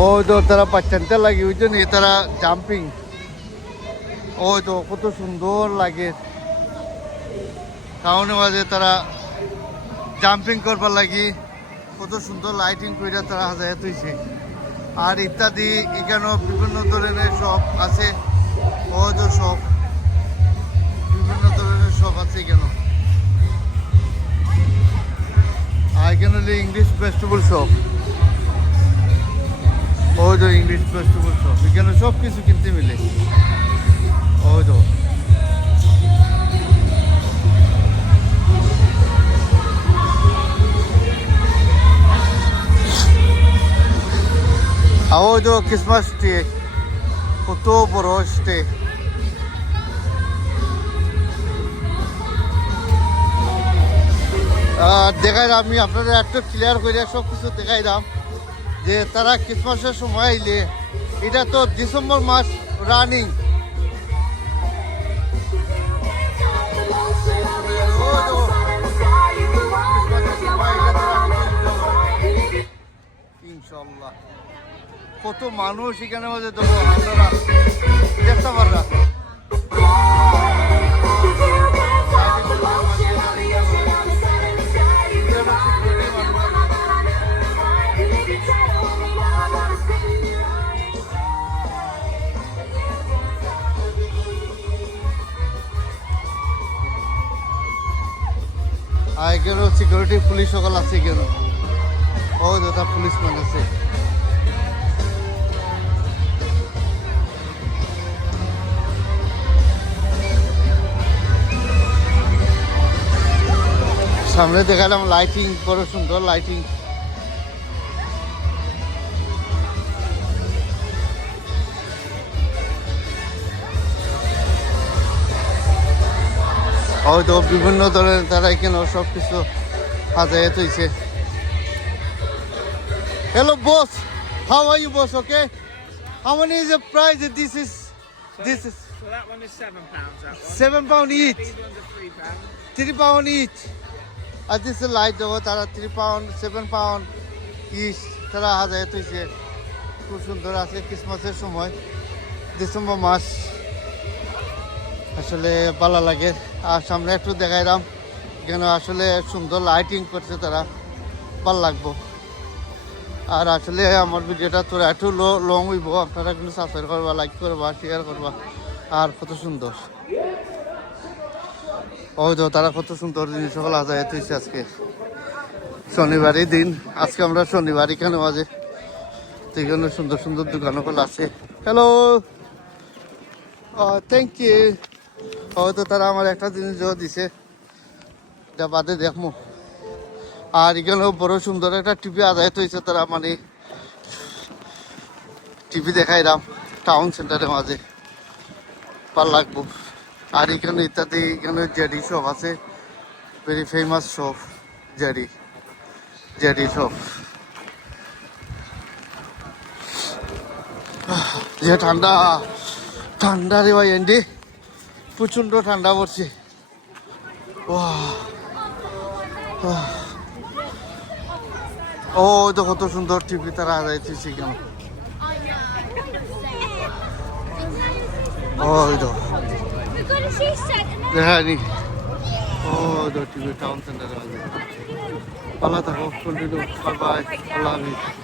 ওই তো তারা পাচ্ছেনটা লাগে ওই জন্য তারা জাম্পিং ওই তো কত সুন্দর লাগে টাউনে মাঝে তারা জাম্পিং করবার লাগি কত সুন্দর লাইটিং করে তারা হাজার তুইছে আর ইত্যাদি এখানেও বিভিন্ন ধরনের শপ আছে ওই তো শপ বিভিন্ন ধরনের শপ আছে এখানে আর এখানে হলো ইংলিশ ভেজিটেবল শপ ওই তো ইংলিশ ভেজিটেবল শপ এখানে সব কিছু কিনতে মিলে ওই তো আর ওই তো ক্রিসমাস ট্রি কত বড় স্টে দেখাইলাম আমি আপনাদের একটু ক্লিয়ার করে সব কিছু দেখাইলাম যে তারা ক্রিসমাসের সময় আইলে এটা তো ডিসেম্বর মাস রানিং ইনশাল্লাহ কত মানুষ এখানে মধ্যে দেবো আপনারা দেখতে পাররা আর এখানে সিকিউরিটি পুলিশ সকল আছে এখানে ও দাদা পুলিশম্যান আছে সামনে দেখালাম লাইটিং বড় সুন্দর লাইটিং হয়তো বিভিন্ন ধরনের তারা এখানে সব কিছু হাজার হয়েছে Hello boss, how are you boss, okay? How many is the price? This is So that one is £7. That one. £7 each. These ones are £3. £3 each. And this is light though, তারা £3, £7 each. তারা হাজার হয়েছে খুব সুন্দর আছে ক্রিসমাসের সময় December মাস আসলে ভালো লাগে আর সামনে একটু দেখাইলাম এখানে আসলে সুন্দর লাইটিং করছে তারা ভালো লাগবো আর আসলে আমার ভিডিওটা তোরা একটু লং হইব আপনারা কিন্তু সাবস্ক্রাইব করবা লাইক করবা শেয়ার করবা আর কত সুন্দর ওই তো তারা কত সুন্দর জিনিস সকল আজায় তুইছে আজকে শনিবারই দিন আজকে আমরা শনিবার এখানে মাঝে এখানে সুন্দর সুন্দর দোকানগুলো আছে হ্যালো থ্যাংক ইউ হয়তো তারা আমার একটা জিনিস দিছে এটা বাদে দেখবো আর এখানেও বড় সুন্দর একটা টিভি আদায় হয়েছে তারা মানে টিভি দেখাইলাম টাউন সেন্টারের মাঝে ভাল লাগবো আর এখানে ইত্যাদি এখানে জেডি শপ আছে very famous shop JD shop যে ঠান্ডা ঠান্ডা রে ভাই এন্ডি প্রচণ্ড ঠান্ডা পড়ছে ও তো কত সুন্দর টিভি তারা যাইতেছে কেন ওই তো দেখানি ও তো টিভি টাউন সেন্টারে ভালো থাকো কন্টিনিউ বাই বাই আল্লাহ হাফিজ